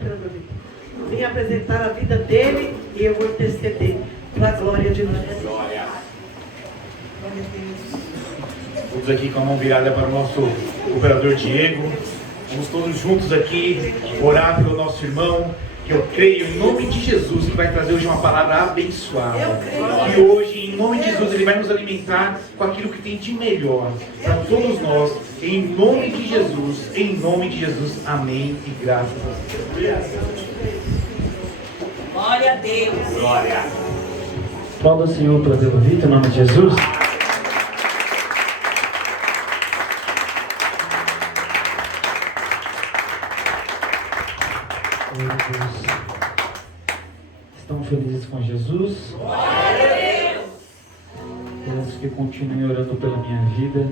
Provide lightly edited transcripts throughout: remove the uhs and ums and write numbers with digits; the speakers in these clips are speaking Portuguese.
Fernando Vitor. Vim apresentar a vida dele e eu vou interceder para a glória de Deus. Glória. Glória a Deus. Todos aqui com a mão virada para o nosso operador Diego. Vamos todos juntos aqui orar pelo nosso irmão, que eu creio em nome de Jesus que vai trazer hoje uma palavra abençoada. E hoje, em nome de Jesus, ele vai nos alimentar com aquilo que tem de melhor para todos nós. Em nome de Jesus, amém e graças a Deus. Glória a Deus. Glória. Aplauda o Senhor pela vida, em nome de Jesus. Estão felizes com Jesus? Glória a Deus. Peço que continuem orando pela minha vida.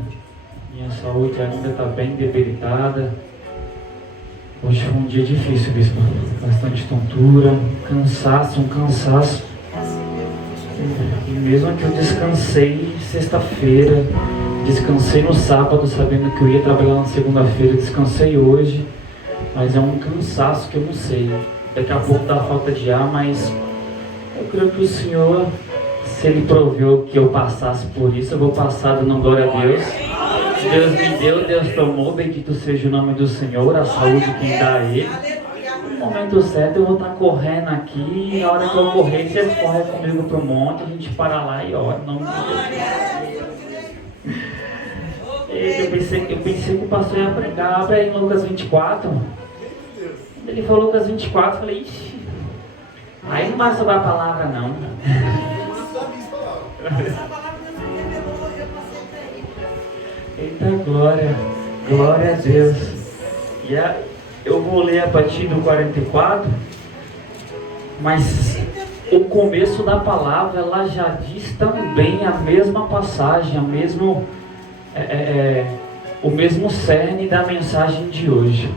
Minha saúde ainda está bem debilitada. Hoje foi um dia difícil, bispo. Bastante tontura, um cansaço. E mesmo que eu descansei sexta-feira, descansei no sábado, sabendo que eu ia trabalhar na segunda-feira, descansei hoje. Mas é um cansaço que eu não sei. Daqui a pouco dá falta de ar, mas eu creio que o Senhor, se Ele proveu que eu passasse por isso, eu vou passar dando glória a Deus. Deus me deu, Deus tomou, bendito seja o nome do Senhor, a saúde quem dá a Ele. No momento certo eu vou estar correndo aqui, e na hora que eu correr, vocês correm comigo para o monte, a gente para lá e ora, não. Eu pensei que o pastor ia pregar, abre aí em Lucas 24. Quando ele falou Lucas 24, eu falei, ixi, aí não vai sobrar a palavra não. Eita glória, glória a Deus. E eu vou ler a partir do 44, mas o começo da palavra, ela já diz também a mesma passagem, o mesmo cerne da mensagem de hoje.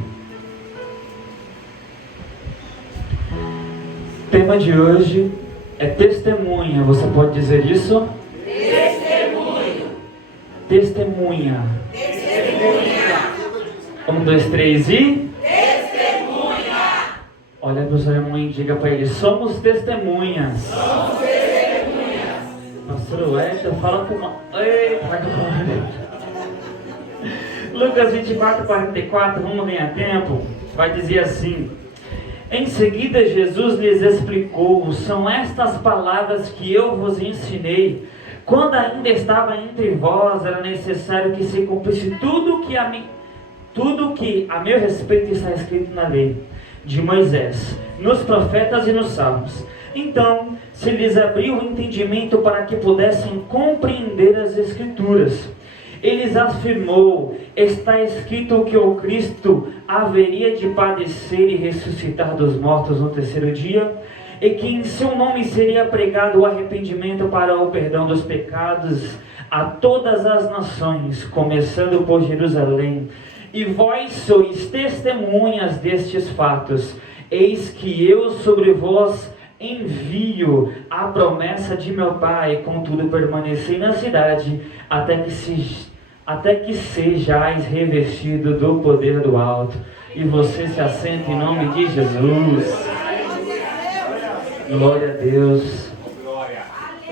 O tema de hoje é testemunha. Você pode dizer isso? Testemunho. Testemunha. Testemunha. 1, 2, 3 e... Testemunha. Olha para o seu irmão e diga para ele, somos testemunhas. Somos testemunhas. Pastor Wester, fala com uma... Eita, vai que eu Lucas 24, 44, vamos ganhar tempo. Vai dizer assim: em seguida Jesus lhes explicou, são estas palavras que eu vos ensinei. Quando ainda estava entre vós, era necessário que se cumprisse tudo que a meu respeito está escrito na lei de Moisés, nos profetas e nos salmos. Então se lhes abriu o entendimento para que pudessem compreender as Escrituras. Eles afirmou, está escrito que o Cristo haveria de padecer e ressuscitar dos mortos no terceiro dia, e que em seu nome seria pregado o arrependimento para o perdão dos pecados a todas as nações, começando por Jerusalém. E vós sois testemunhas destes fatos. Eis que eu sobre vós envio a promessa de meu Pai, contudo permanecei na cidade, até que sejais revestido do poder do alto. E você se assenta em nome de Jesus. Glória a Deus.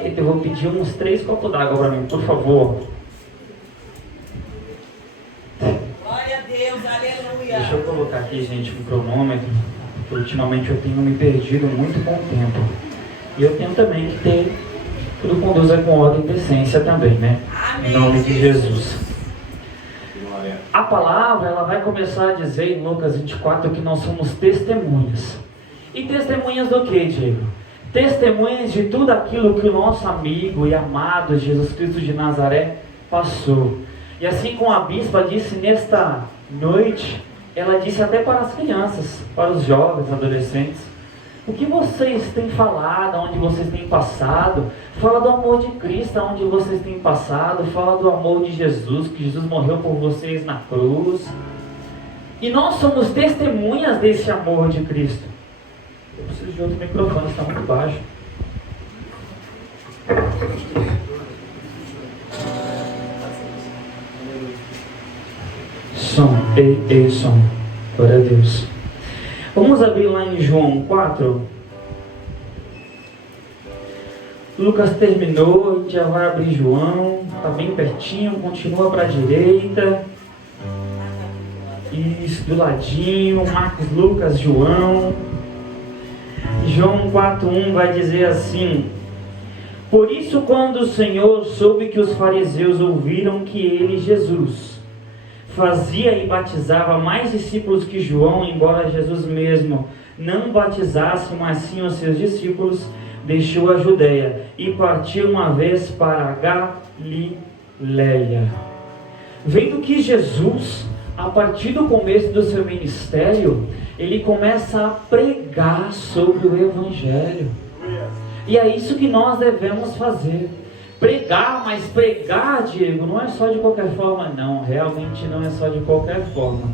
Eita, eu vou pedir uns 3 copos d'água para mim, por favor. Glória a Deus, aleluia. Deixa eu colocar aqui, gente, um cronômetro, porque ultimamente eu tenho me perdido muito com o tempo. E eu tenho também que ter tudo conduza com ordem e decência também, né? Em nome de Jesus. A palavra, ela vai começar a dizer em Lucas 24 que nós somos testemunhas. E testemunhas do que, Diego? Testemunhas de tudo aquilo que o nosso amigo e amado Jesus Cristo de Nazaré passou. E assim como a bispa disse nesta noite, ela disse até para as crianças, para os jovens, adolescentes: o que vocês têm falado, onde vocês têm passado, fala do amor de Cristo, onde vocês têm passado, fala do amor de Jesus, que Jesus morreu por vocês na cruz. E nós somos testemunhas desse amor de Cristo. Eu preciso de outro microfone, está muito baixo. Som, ei, som, glória a Deus. Vamos abrir lá em João 4. Lucas terminou, a gente já vai abrir João, está bem pertinho, continua para a direita. Isso, do ladinho, Marcos, Lucas, João. João 4:1 vai dizer assim: por isso, quando o Senhor soube que os fariseus ouviram que ele, Jesus, fazia e batizava mais discípulos que João, embora Jesus mesmo não batizasse, mas sim os seus discípulos, deixou a Judeia e partiu uma vez para Galileia. Vendo que Jesus, a partir do começo do seu ministério, ele começa a pregar sobre o Evangelho. E é isso que nós devemos fazer. Pregar, mas pregar, Diego, não é só de qualquer forma, não. Realmente não é só de qualquer forma.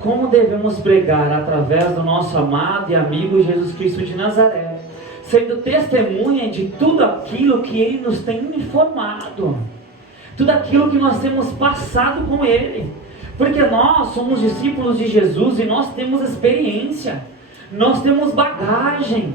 Como devemos pregar? Através do nosso amado e amigo Jesus Cristo de Nazaré, sendo testemunha de tudo aquilo que Ele nos tem informado, tudo aquilo que nós temos passado com Ele, porque nós somos discípulos de Jesus e nós temos experiência, nós temos bagagem,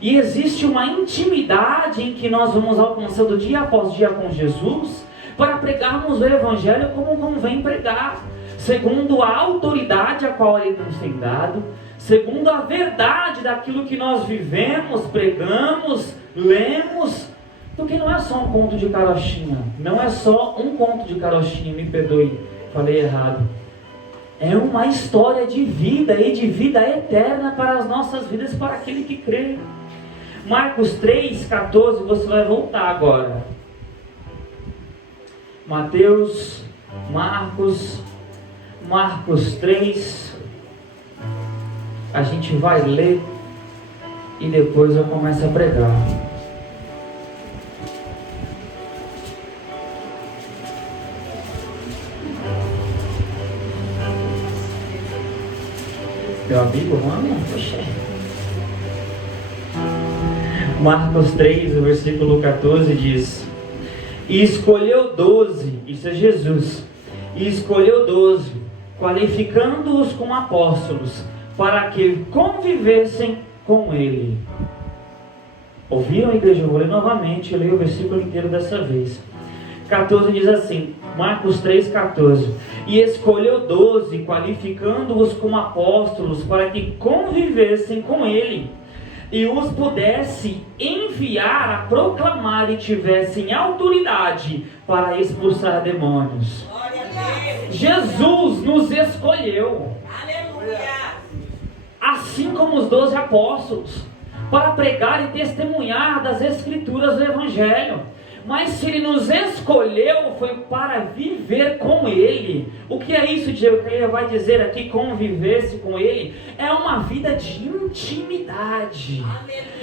e existe uma intimidade em que nós vamos alcançando dia após dia com Jesus, para pregarmos o Evangelho como convém pregar, segundo a autoridade a qual Ele nos tem dado, segundo a verdade daquilo que nós vivemos, pregamos, lemos, porque não é só um conto de carochinha, não é só um conto de carochinha, me perdoe, falei errado, é uma história de vida e de vida eterna para as nossas vidas, para aquele que crê. Marcos 3,14, você vai voltar agora. Marcos 3, a gente vai ler e depois eu começo a pregar. Meu amigo, vamos? Poxa. Marcos 3, o versículo 14 diz: e escolheu 12, isso é Jesus, e escolheu 12, qualificando-os como apóstolos, para que convivessem com ele. Ouviram, igreja? Eu vou ler novamente, eu leio o versículo inteiro dessa vez. 14 diz assim, Marcos 3,14: e escolheu 12, qualificando-os como apóstolos, para que convivessem com ele, e os pudesse enviar a proclamar e tivessem autoridade para expulsar demônios. Jesus nos escolheu, assim como os 12 apóstolos, para pregar e testemunhar das Escrituras do Evangelho. Mas se Ele nos escolheu, foi para viver com Ele. O que é isso, Diego? Que Ele vai dizer aqui, convivesse com Ele? É uma vida de intimidade.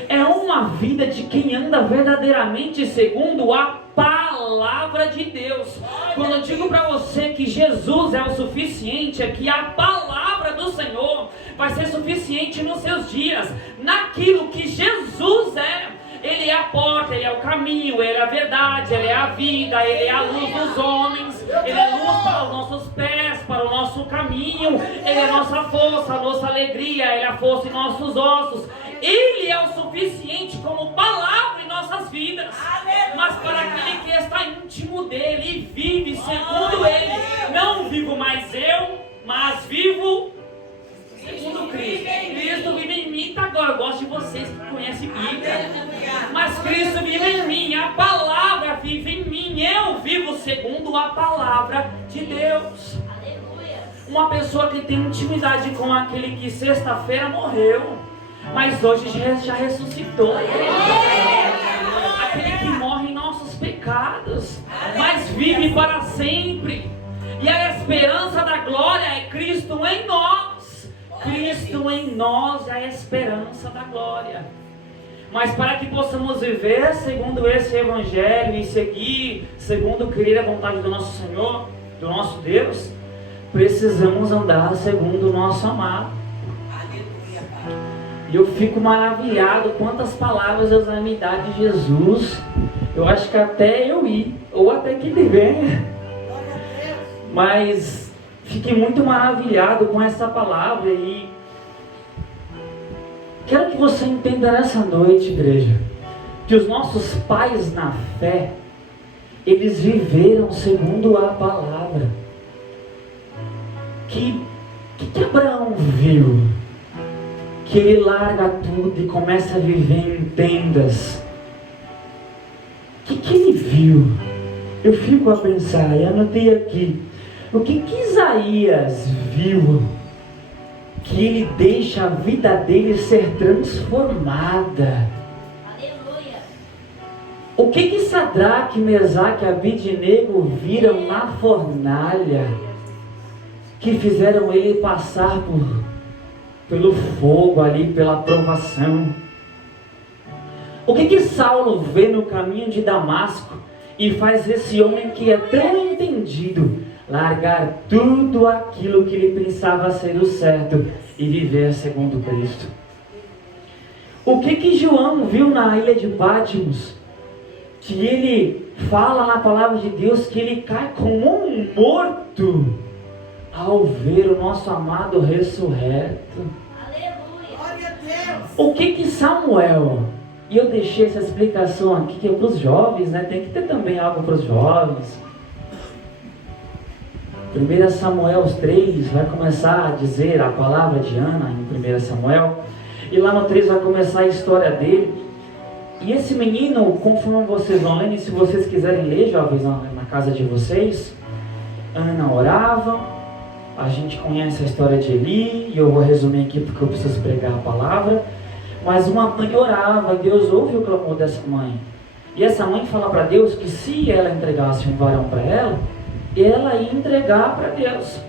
É uma vida de quem anda verdadeiramente segundo a palavra de Deus. Quando eu digo para você que Jesus é o suficiente, é que a palavra do Senhor vai ser suficiente nos seus dias, naquilo que Jesus é. Ele é a porta, Ele é o caminho, Ele é a verdade, Ele é a vida, Ele é a luz dos homens, Ele é luz para os nossos pés, para o nosso caminho, Ele é a nossa força, a nossa alegria, Ele é a força em nossos ossos. Ele é o suficiente como palavra em nossas vidas. Mas para aquele que está íntimo dEle e vive segundo Ele, não vivo mais eu, mas vivo segundo Cristo. Cristo vive em mim. Tá, agora eu gosto de vocês que conhecem Bíblia. Mas Cristo vive em mim, a palavra vive em mim. Eu vivo segundo a palavra de Deus. Uma pessoa que tem intimidade com aquele que sexta-feira morreu, mas hoje já ressuscitou. Aquele que morre em nossos pecados, mas vive para sempre. E a esperança da glória é Cristo em nós. Cristo em nós é a esperança da glória. Mas para que possamos viver segundo esse Evangelho e seguir segundo querer a vontade do nosso Senhor, do nosso Deus, precisamos andar segundo o nosso amado. E eu fico maravilhado quantas palavras Deus vai me dar de Jesus. Eu acho que até eu ir, ou até que ele venha. Mas fiquei muito maravilhado com essa palavra e Quero que você entenda nessa noite, igreja, que os nossos pais na fé, eles viveram segundo a palavra. Que Abraão viu? Que ele larga tudo e começa a viver em tendas. Que ele viu? Eu fico a pensar, e anotei aqui, o que Isaías viu? Que ele deixa a vida dele ser transformada. Aleluia. O que Sadraque, Mesaque e Abidnego viram na fornalha, que fizeram ele passar pelo fogo ali, pela provação? O que Saulo vê no caminho de Damasco e faz esse homem que é tão entendido largar tudo aquilo que ele pensava ser o certo e viver segundo Cristo? O que João viu na ilha de Patmos, que ele fala na palavra de Deus que ele cai como um morto ao ver o nosso amado ressurreto? Aleluia. Glória a Deus. O que Samuel, e eu deixei essa explicação aqui que é para os jovens, né? Tem que ter também algo para os jovens. 1 Samuel 3 vai começar a dizer a palavra de Ana em 1 Samuel, e lá no 3 vai começar a história dele. E esse menino, conforme vocês vão lendo, e se vocês quiserem ler, jovens, na casa de vocês, Ana orava. A gente conhece a história de Eli, e eu vou resumir aqui porque eu preciso pregar a palavra. Mas uma mãe orava, e Deus ouve o clamor dessa mãe. E essa mãe fala para Deus que se ela entregasse um varão para ela ia entregar para Deus.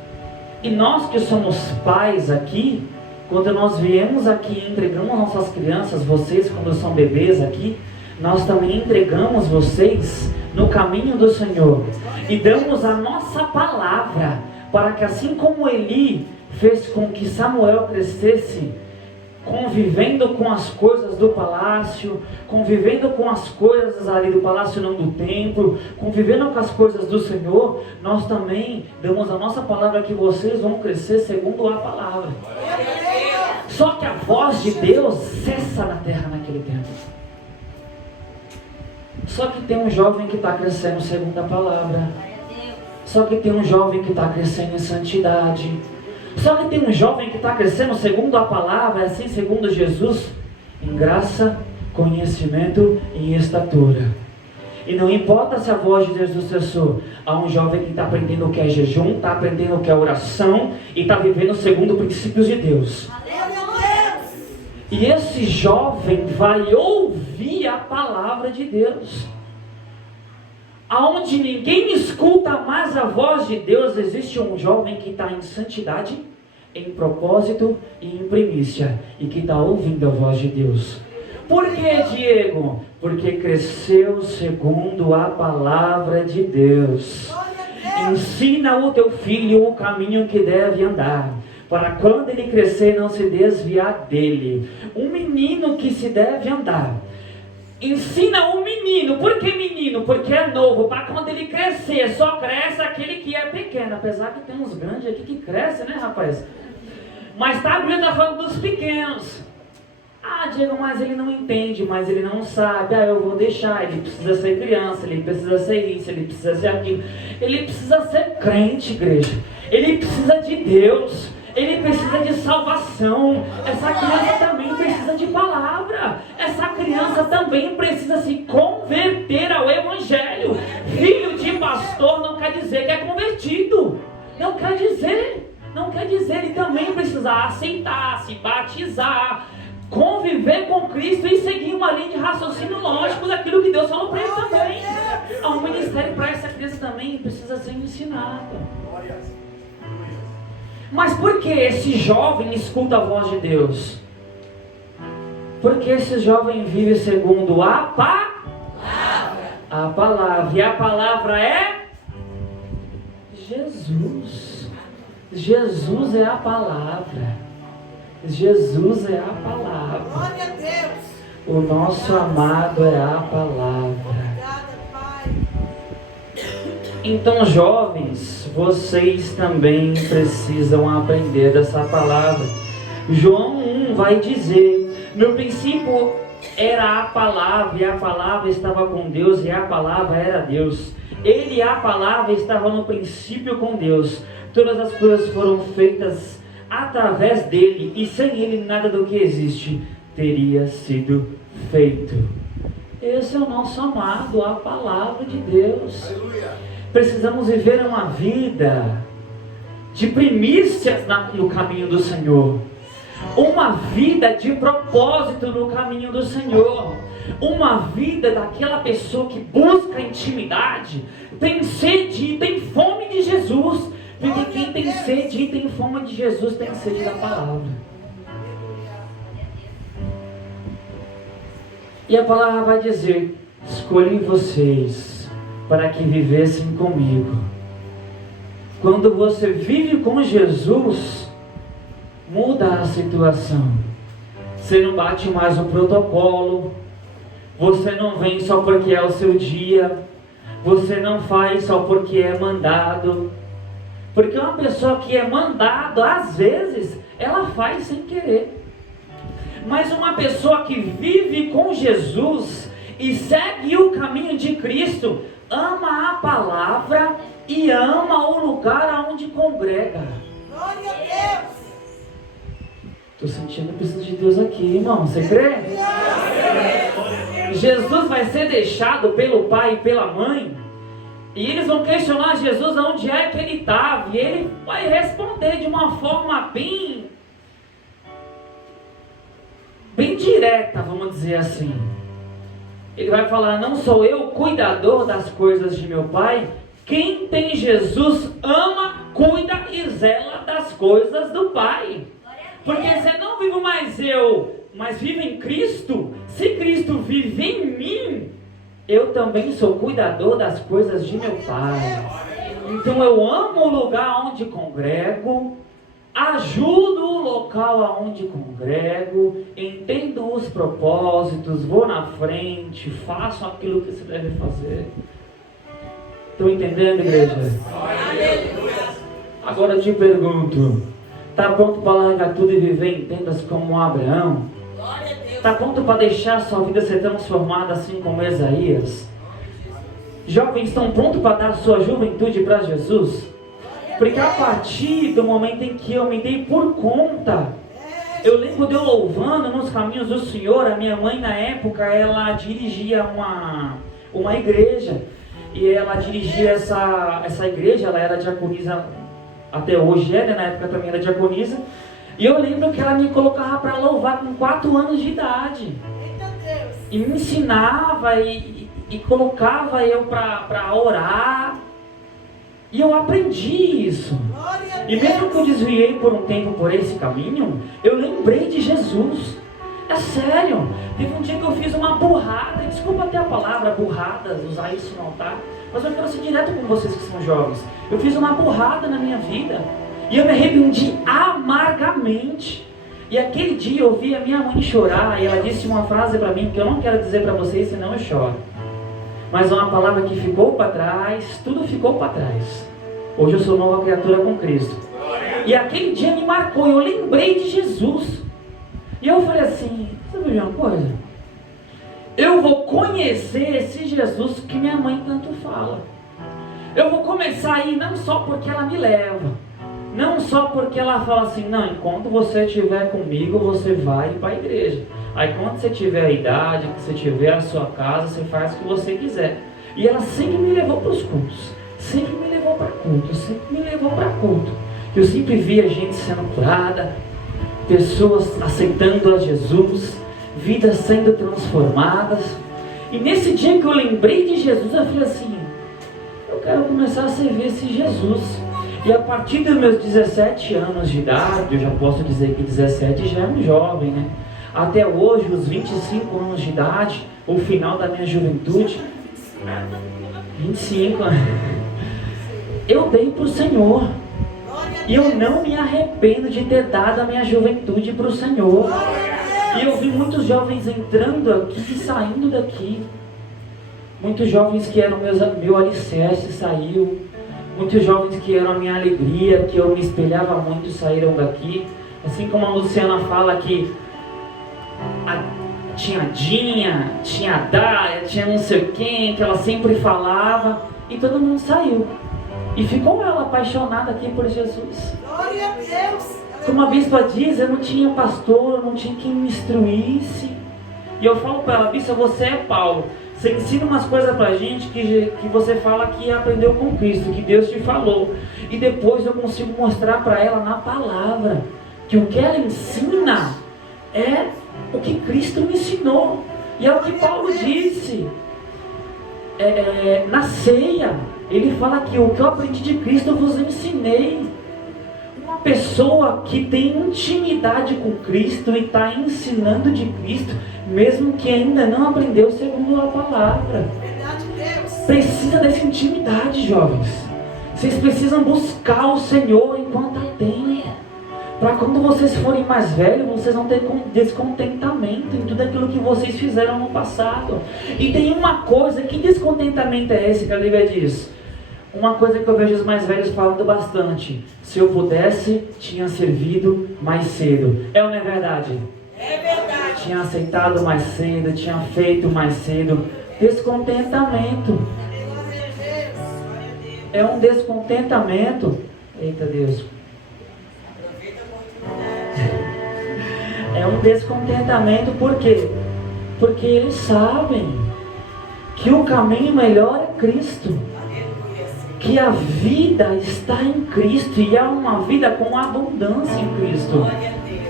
E nós que somos pais aqui, quando nós viemos aqui e entregamos nossas crianças, vocês quando são bebês aqui, nós também entregamos vocês no caminho do Senhor. E damos a nossa palavra, para que assim como Eli fez com que Samuel crescesse, convivendo com as coisas do palácio, convivendo com as coisas ali do palácio, não do templo, convivendo com as coisas do Senhor, nós também damos a nossa palavra que vocês vão crescer segundo a palavra. Só que a voz de Deus cessa na terra naquele tempo. Só que tem um jovem que está crescendo segundo a palavra. Só que tem um jovem que está crescendo em santidade. Só que tem um jovem que está crescendo segundo a palavra, assim segundo Jesus, em graça, conhecimento e estatura. E não importa se a voz de Jesus cessou, há um jovem que está aprendendo o que é jejum, está aprendendo o que é oração e está vivendo segundo princípios de Deus. E esse jovem vai ouvir a palavra de Deus. Aonde ninguém escuta mais a voz de Deus, existe um jovem que está em santidade, em propósito e em primícia, e que está ouvindo a voz de Deus. Por que, Diego? Porque cresceu segundo a palavra de Deus. Ensina o teu filho o caminho que deve andar, para quando ele crescer não se desviar dele. Um menino que se deve andar. Ensina o menino. Por que menino? Porque é novo. Para quando ele crescer, só cresce aquele que é pequeno. Apesar que tem uns grandes aqui que crescem, né, rapaz? Mas a Bíblia está falando dos pequenos. Ah, Diego, mas ele não entende, mas ele não sabe. Ah, eu vou deixar. Ele precisa ser criança, ele precisa ser isso, ele precisa ser aquilo. Ele precisa ser crente, igreja. Ele precisa de Deus. Ele precisa de salvação. Essa criança também precisa de palavra. Essa criança também precisa se converter ao Evangelho. Filho de pastor não quer dizer que é convertido. Não quer dizer. Não quer dizer. Ele também precisa aceitar, se batizar, conviver com Cristo e seguir uma linha de raciocínio lógico daquilo que Deus falou para ele também. Há um ministério para essa criança também precisa ser ensinado. Mas por que esse jovem escuta a voz de Deus? Porque esse jovem vive segundo a palavra. A palavra. E a palavra é Jesus. Jesus é a palavra. Jesus é a palavra. Glória a Deus. O nosso amado é a palavra. Obrigada, Pai. Então, jovens, vocês também precisam aprender dessa palavra. João 1 vai dizer: No princípio era a palavra, e a palavra estava com Deus, e a palavra era Deus. Ele e a palavra estavam no princípio com Deus. Todas as coisas foram feitas através dele, e sem ele nada do que existe teria sido feito. Esse é o nosso amado, a palavra de Deus. Aleluia. Precisamos viver uma vida de primícias no caminho do Senhor. Uma vida de propósito no caminho do Senhor. Uma vida daquela pessoa que busca intimidade, tem sede e tem fome de Jesus. Porque quem tem sede e tem fome de Jesus tem sede da palavra. E a palavra vai dizer: escolhi vocês para que vivessem comigo. Quando você vive com Jesus, muda a situação. Você não bate mais o protocolo. Você não vem só porque é o seu dia. Você não faz só porque é mandado. Porque uma pessoa que é mandado, às vezes, ela faz sem querer. Mas uma pessoa que vive com Jesus e segue o caminho de Cristo, ama a palavra e ama o lugar onde congrega. Glória a Deus. Estou sentindo a presença de Deus aqui, irmão. Você crê? Jesus vai ser deixado pelo pai e pela mãe, e eles vão questionar Jesus onde é que ele estava, e ele vai responder de uma forma bem direta, vamos dizer assim. Ele vai falar: não sou eu o cuidador das coisas de meu pai? Quem tem Jesus ama, cuida e zela das coisas do pai. Porque você não vive mais eu, mas vive em Cristo. Se Cristo vive em mim, eu também sou cuidador das coisas de meu pai. Então eu amo o lugar onde congrego, ajudo o local aonde congrego, entendo os propósitos, vou na frente, faço aquilo que se deve fazer. Estão entendendo, igreja? Agora eu te pergunto: está pronto para largar tudo e viver em tendas como Abraão? Está pronto para deixar a sua vida ser transformada assim como Isaías? Jovens, estão prontos para dar a sua juventude para Jesus? Porque a partir do momento em que eu me dei por conta, eu lembro de eu louvando nos caminhos do Senhor. A minha mãe na época, ela dirigia uma igreja, e ela dirigia essa igreja. Ela era diaconisa, até hoje é, né? Na época também era diaconisa. E eu lembro que ela me colocava para louvar com 4 anos de idade, e me ensinava e colocava eu para orar. E eu aprendi isso. E mesmo que eu desviei por um tempo por esse caminho, eu lembrei de Jesus. É sério. Teve um dia que eu fiz uma burrada. Desculpa até a palavra burrada, usar isso no altar, mas eu quero ser direto com vocês que são jovens. Eu fiz uma burrada na minha vida, e eu me arrependi amargamente. E aquele dia eu vi a minha mãe chorar, e ela disse uma frase para mim que eu não quero dizer para vocês, senão eu choro. Mas é uma palavra que ficou para trás, tudo ficou para trás. Hoje eu sou nova criatura com Cristo. E aquele dia me marcou, eu lembrei de Jesus. E eu falei assim: sabe de uma coisa? Eu vou conhecer esse Jesus que minha mãe tanto fala. Eu vou começar a ir não só porque ela me leva, não só porque ela fala assim: não, enquanto você estiver comigo, você vai para a igreja. Aí quando você tiver a idade, que você tiver a sua casa, você faz o que você quiser. E ela sempre me levou para os cultos, sempre me levou para culto, sempre me levou para culto. Eu sempre via gente sendo curada, pessoas aceitando a Jesus, vidas sendo transformadas. E nesse dia que eu lembrei de Jesus, eu falei assim: eu quero começar a servir esse Jesus. E a partir dos meus 17 anos de idade, eu já posso dizer que 17 já é um jovem, né? Até hoje, os 25 anos de idade, o final da minha juventude, 25 anos, eu dei para o Senhor. E eu não me arrependo de ter dado a minha juventude para o Senhor. E eu vi muitos jovens entrando aqui e saindo daqui. Muitos jovens que eram meu alicerce saiu. Muitos jovens que eram a minha alegria, que eu me espelhava muito, saíram daqui. Assim como a Luciana fala que tinha a Dinha, tinha a Dáia, tinha não sei quem, que ela sempre falava, e todo mundo saiu. E ficou ela apaixonada aqui por Jesus. Glória a Deus. Como a bispa diz, eu não tinha pastor, eu não tinha quem me instruísse. E eu falo para ela, bispa, você é Paulo. Você ensina umas coisas pra gente que você fala que aprendeu com Cristo, que Deus te falou. E depois eu consigo mostrar para ela na palavra que o que ela ensina é o que Cristo me ensinou. E é o que Paulo disse na ceia. Ele fala que o que eu aprendi de Cristo eu vos ensinei. Uma pessoa que tem intimidade com Cristo e está ensinando de Cristo, mesmo que ainda não aprendeu segundo a palavra. Verdade, Deus. Precisa dessa intimidade, jovens. Vocês precisam buscar o Senhor enquanto há tempo. Para quando vocês forem mais velhos, vocês vão ter descontentamento em tudo aquilo que vocês fizeram no passado. E tem uma coisa, que descontentamento é esse que a Bíblia diz? Uma coisa que eu vejo os mais velhos falando bastante: se eu pudesse, tinha servido mais cedo. É ou não é verdade? É verdade. Tinha aceitado mais cedo, tinha feito mais cedo. Descontentamento. Glória a Deus. Glória a Deus. É um descontentamento. Eita Deus. Aproveita a oportunidade. É um descontentamento, por quê? Porque eles sabem que o caminho melhor é Cristo. Aleluia. Que a vida está em Cristo e é uma vida com abundância em Cristo. Glória a Deus.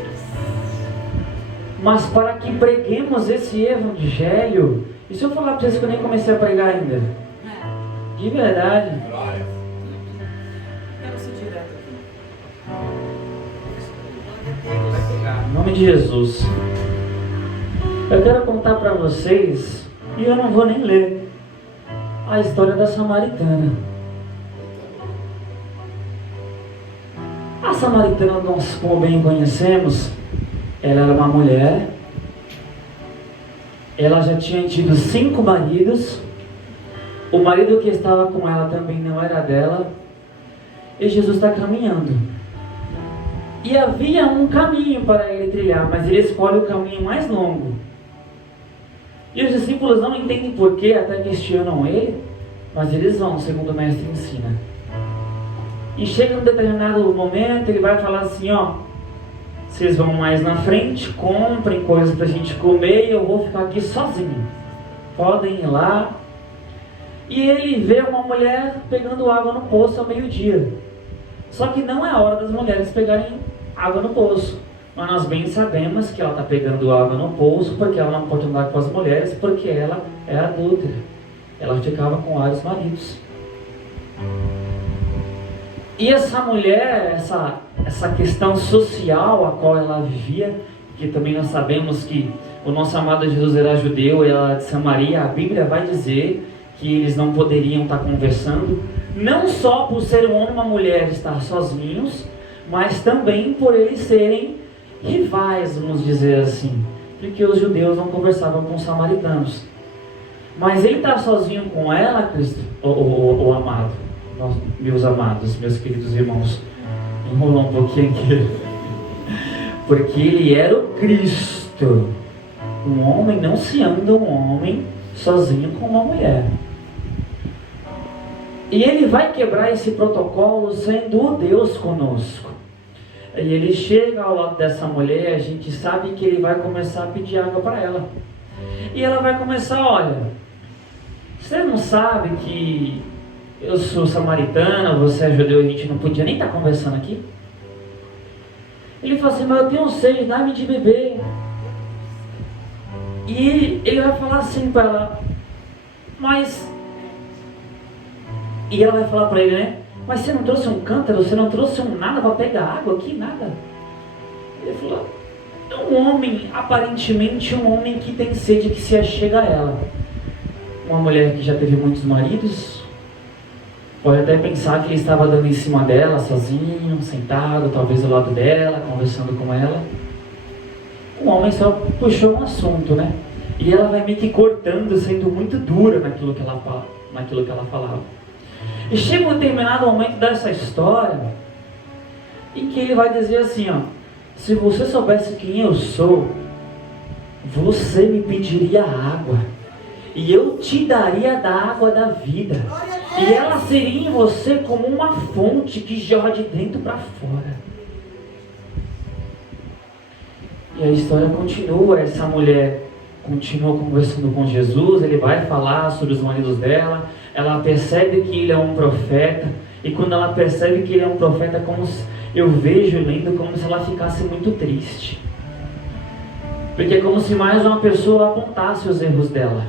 Mas para que preguemos esse evangelho, e se eu falar para vocês que eu nem comecei a pregar ainda? De verdade. Quero ser direto aqui. Em nome de Jesus. Eu quero contar para vocês, e eu não vou nem ler, a história da samaritana. A samaritana, nós como bem conhecemos, ela era uma mulher. Ela já tinha tido 5 maridos. O marido que estava com ela também não era dela. E Jesus está caminhando. E havia um caminho para ele trilhar, mas ele escolhe o caminho mais longo. E os discípulos não entendem porquê, até questionam ele, mas eles vão, segundo o mestre ensina. E chega um determinado momento, ele vai falar assim, ó: vocês vão mais na frente, comprem coisas pra gente comer e eu vou ficar aqui sozinho. Podem ir lá. E ele vê uma mulher pegando água no poço ao meio-dia. Só que não é a hora das mulheres pegarem água no poço. Mas nós bem sabemos que ela está pegando água no poço porque ela não pode andar com as mulheres, porque ela é adúltera. Ela ficava com vários maridos. E essa mulher, essa questão social a qual ela vivia, porque também nós sabemos que o nosso amado Jesus era judeu e ela era de Samaria, a Bíblia vai dizer que eles não poderiam estar conversando, não só por ser um homem e uma mulher estar sozinhos, mas também por eles serem rivais, vamos dizer assim, porque os judeus não conversavam com os samaritanos. Mas ele está sozinho com ela, Cristo, o amado, meus amados, meus queridos irmãos, enrolou um pouquinho aqui, porque ele era o Cristo. Um homem não se anda um homem sozinho com uma mulher. E ele vai quebrar esse protocolo sendo o Deus conosco. E ele chega ao lado dessa mulher, a gente sabe que ele vai começar a pedir água para ela. E ela vai começar, olha, você não sabe que eu sou samaritana, você é judeu, a gente não podia nem estar conversando aqui? Ele fala assim, mas eu tenho sede, dá-me de beber. E ele vai falar assim para ela, mas... E ela vai falar para ele, né? Mas você não trouxe um cântaro, você não trouxe um nada para pegar água aqui, nada? Ele falou, é um homem, aparentemente um homem que tem sede, que se achega a ela. Uma mulher que já teve muitos maridos, pode até pensar que ele estava dando em cima dela, sozinho, sentado, talvez ao lado dela, conversando com ela. O homem só puxou um assunto, né? E ela vai meio que cortando, sendo muito dura naquilo que ela falava. E chega um determinado momento dessa história em que ele vai dizer assim, ó: se você soubesse quem eu sou, você me pediria água, e eu te daria da água da vida, e ela seria em você como uma fonte que jorra de dentro para fora. E a história continua, essa mulher continua conversando com Jesus, ele vai falar sobre os maridos dela, ela percebe que ele é um profeta, e quando ela percebe que ele é um profeta, como se, eu vejo lendo como se ela ficasse muito triste. Porque é como se mais uma pessoa apontasse os erros dela.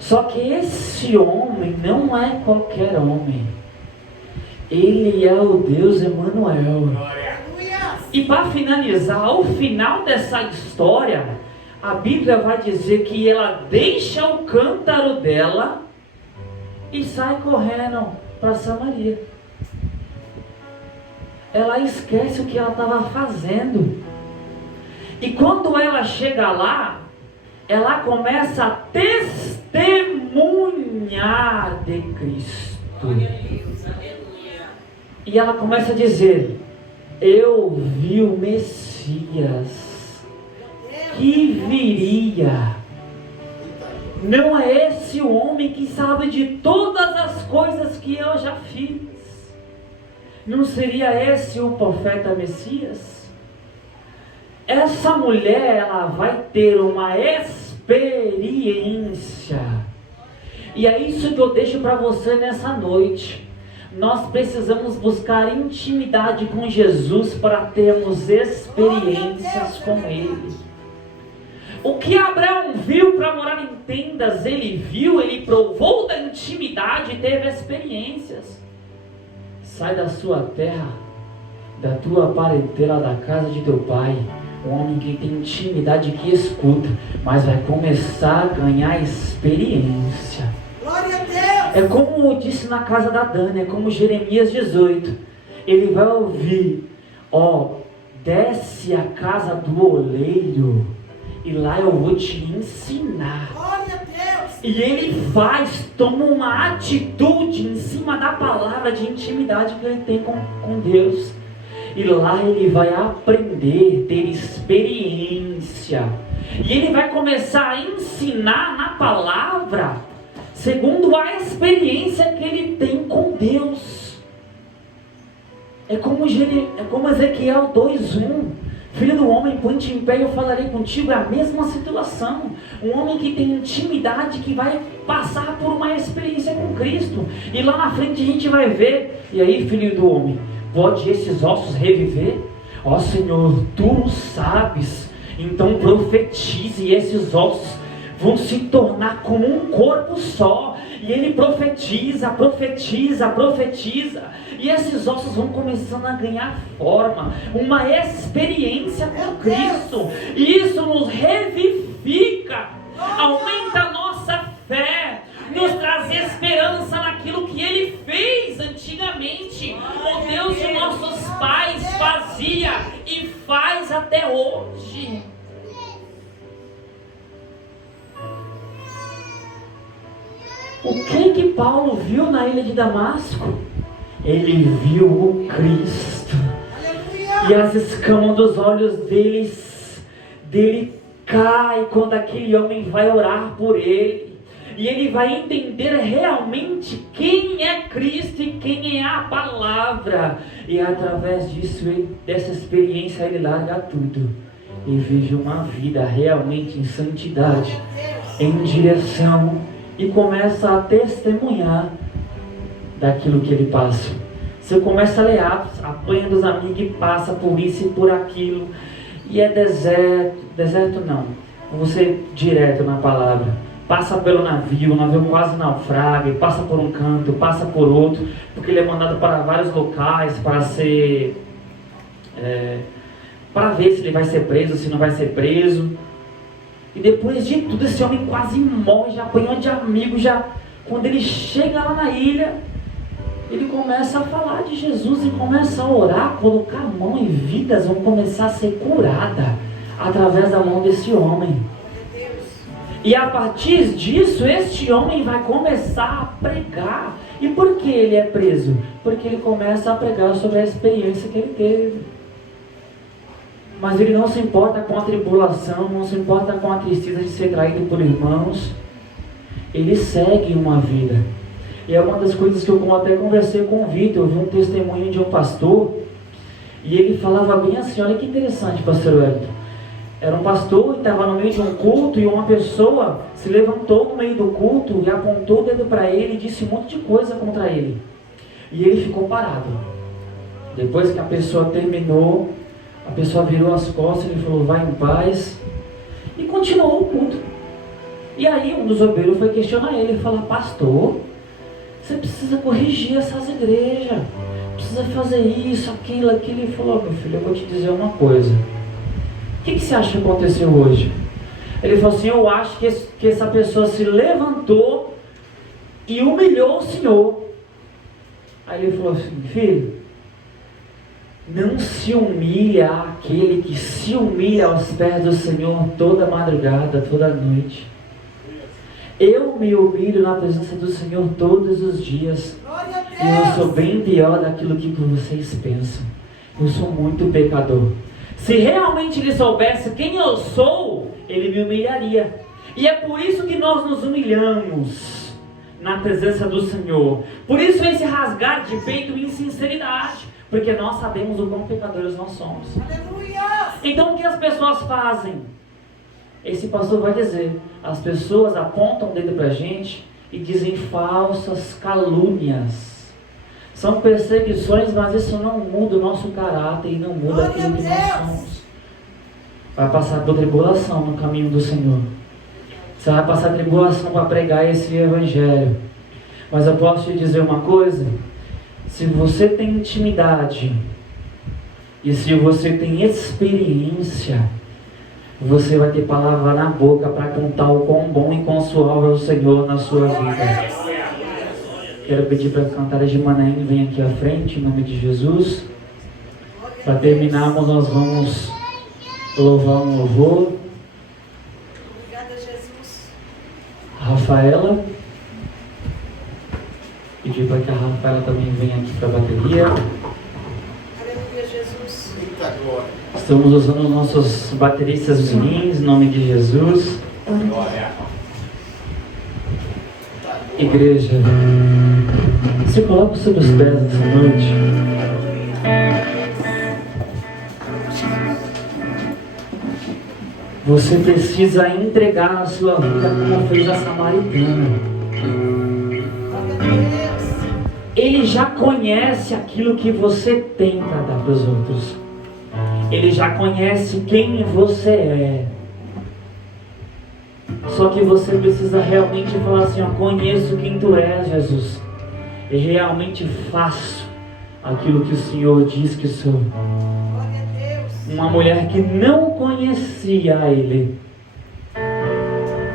Só que esse homem não é qualquer homem. Ele é o Deus Emanuel. E para finalizar, ao final dessa história, a Bíblia vai dizer que ela deixa o cântaro dela e sai correndo para Samaria. Ela esquece o que ela estava fazendo. E quando ela chega lá, ela começa a testemunhar de Cristo. E ela começa a dizer: eu vi o Messias que viria. Não é esse o homem que sabe de todas as coisas que eu já fiz? Não seria esse o profeta Messias? Essa mulher, ela vai ter uma experiência. E é isso que eu deixo para você nessa noite. Nós precisamos buscar intimidade com Jesus para termos experiências com Ele. O que Abraão viu para morar em tendas, ele viu, ele provou da intimidade e teve experiências. Sai da sua terra, da tua parentela, da casa de teu pai. Um homem que tem intimidade, que escuta, mas vai começar a ganhar experiência. Glória a Deus! É como disse na casa da Dani, é como Jeremias 18. Ele vai ouvir: ó, desce a casa do oleiro, e lá eu vou te ensinar. Glória a Deus! E ele toma uma atitude em cima da palavra de intimidade que ele tem com Deus. E lá ele vai aprender, ter experiência. E ele vai começar a ensinar na palavra, segundo a experiência que ele tem com Deus. É como Ezequiel 2:1. Filho do homem, põe-te em pé e eu falarei contigo. É a mesma situação. Um homem que tem intimidade, que vai passar por uma experiência com Cristo. E lá na frente a gente vai ver. E aí, filho do homem, pode esses ossos reviver? Ó Senhor, tu sabes. Então profetize, e esses ossos vão se tornar como um corpo só. E ele profetiza, e esses ossos vão começando a ganhar forma, uma experiência com Cristo. E isso nos revivifica, aumenta a nossa fé, nos traz esperança naquilo que Ele fez antigamente. O Deus de nossos pais fazia e faz até hoje. O que Paulo viu na ilha de Damasco? Ele viu o Cristo. E as escamas dos olhos dele cai quando aquele homem vai orar por ele. E ele vai entender realmente quem é Cristo e quem é a palavra. E através disso, dessa experiência, ele larga tudo e vive uma vida realmente em santidade, em direção, e começa a testemunhar daquilo que ele passa. Você começa a ler Atos, apanha dos amigos e passa por isso e por aquilo. E é deserto não, você direto na palavra. Passa pelo navio, o navio quase naufraga, passa por um canto, passa por outro, porque ele é mandado para vários locais para ser... para ver se ele vai ser preso, se não vai ser preso. E depois de tudo, esse homem quase morre, já apanhou de amigo, quando ele chega lá na ilha, ele começa a falar de Jesus e começa a orar, colocar a mão, e vidas vão começar a ser curadas através da mão desse homem. E a partir disso, este homem vai começar a pregar. E por que ele é preso? Porque ele começa a pregar sobre a experiência que ele teve. mas ele não se importa com a tribulação, não se importa com a tristeza de ser traído por irmãos. Ele segue uma vida. E é uma das coisas que eu até conversei com o Vitor. Eu vi um testemunho de um pastor, e ele falava bem assim, olha que interessante, pastor Wellington. Era um pastor e estava no meio de um culto, e uma pessoa se levantou no meio do culto e apontou o dedo para ele e disse um monte de coisa contra ele. E ele ficou parado. Depois que a pessoa terminou, a pessoa virou as costas e ele falou, vai em paz, e continuou o culto. E aí um dos obreiros foi questionar ele, ele falou, pastor, você precisa corrigir essas igrejas, precisa fazer isso, aquilo. Ele falou, meu filho, eu vou te dizer uma coisa. O que você acha que aconteceu hoje? Ele falou assim, eu acho que essa pessoa se levantou e humilhou o Senhor. Aí ele falou assim, filho, não se humilha aquele que se humilha aos pés do Senhor toda madrugada, toda noite. Eu me humilho na presença do Senhor todos os dias. E eu sou bem pior daquilo que vocês pensam. Eu sou muito pecador. Se realmente ele soubesse quem eu sou, ele me humilharia. E é por isso que nós nos humilhamos na presença do Senhor. Por isso esse rasgar de peito em sinceridade, porque nós sabemos o quão pecadores nós somos. Aleluia! Então o que as pessoas fazem? Esse pastor vai dizer, as pessoas apontam o dedo pra gente e dizem falsas calúnias. São perseguições, mas isso não muda o nosso caráter e não muda aquilo que nós somos. Vai passar por tribulação no caminho do Senhor. Você vai passar tribulação para pregar esse evangelho. Mas eu posso te dizer uma coisa: se você tem intimidade e se você tem experiência, você vai ter palavra na boca para contar o quão bom e quão suave é o Senhor na sua vida. Quero pedir para a cantada de Manaim venha aqui à frente, em nome de Jesus. Para terminarmos, nós vamos louvar um louvor. Obrigada, Jesus. Rafaela. Pedir para que a Rafaela também venha aqui para a bateria. Aleluia, Jesus. Eita glória. Estamos usando nossos bateristas menins, em nome de Jesus. Glória. Igreja, se coloca sobre os pés nessa noite. Você precisa entregar a sua vida como fez a samaritana. Ele já conhece aquilo que você tem para dar para os outros. Ele já conhece quem você é. Só que você precisa realmente falar assim, eu conheço quem tu és, Jesus. E realmente faço aquilo que o Senhor diz que sou. Uma mulher que não conhecia Ele,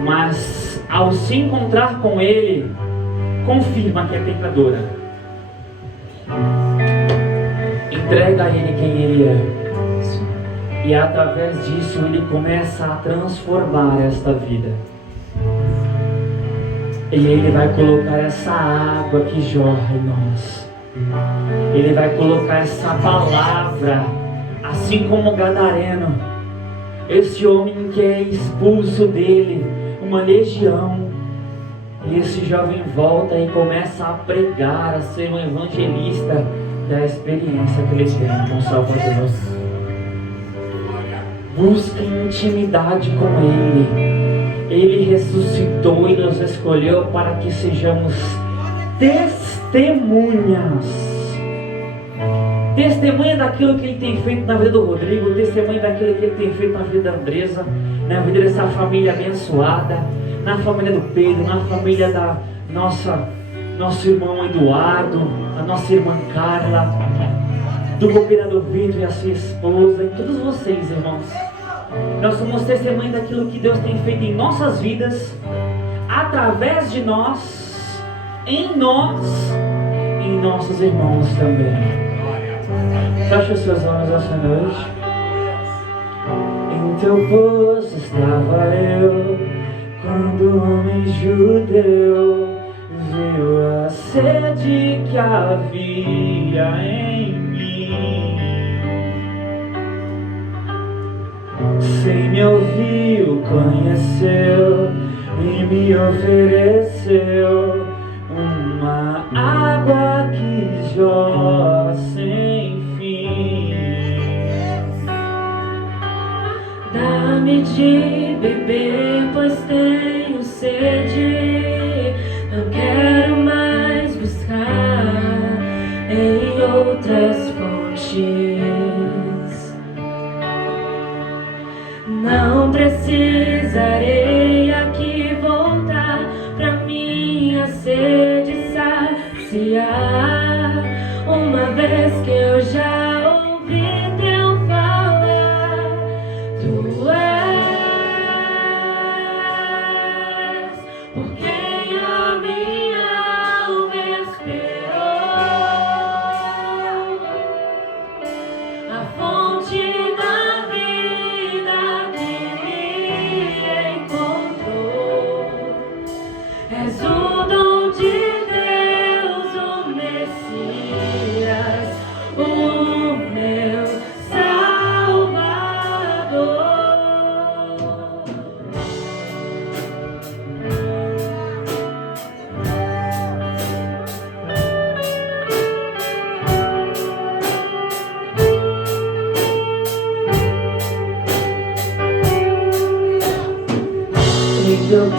mas ao se encontrar com Ele, confirma que é pecadora. Entrega a Ele quem Ele é. E através disso Ele começa a transformar esta vida. E Ele vai colocar essa água que jorra em nós. Ele vai colocar essa palavra, assim como o gadareno, esse homem que é expulso dele, uma legião. E esse jovem volta e começa a pregar, a ser um evangelista da experiência que ele tem com o Salvador. Busque intimidade com Ele. Ele ressuscitou e nos escolheu para que sejamos testemunhas. Testemunha daquilo que Ele tem feito na vida do Rodrigo, testemunha daquilo que Ele tem feito na vida da Andresa, na vida dessa família abençoada, na família do Pedro, na família da nosso irmão Eduardo, a nossa irmã Carla, do cooperador Vitor e a sua esposa, e todos vocês, irmãos. Nós somos testemunhas daquilo que Deus tem feito em nossas vidas, através de nós, em nossos irmãos também. Feche os seus olhos essa noite. Em teu poço estava eu, quando o homem judeu viu a sede que havia em mim. sem me ouviu, conheceu e me ofereceu uma água que jorra sem fim. Dá-me de beber, pois tenho sede. Não quero mais buscar em outras fontes. Não precisarei aqui voltar pra minha sede saciar, uma vez que eu já ouvi teu falar. Tu és por quem a minha alma esperou, a fonte da vida que me encontrou. És o dom de Deus, o Messias, o meu Salvador. Your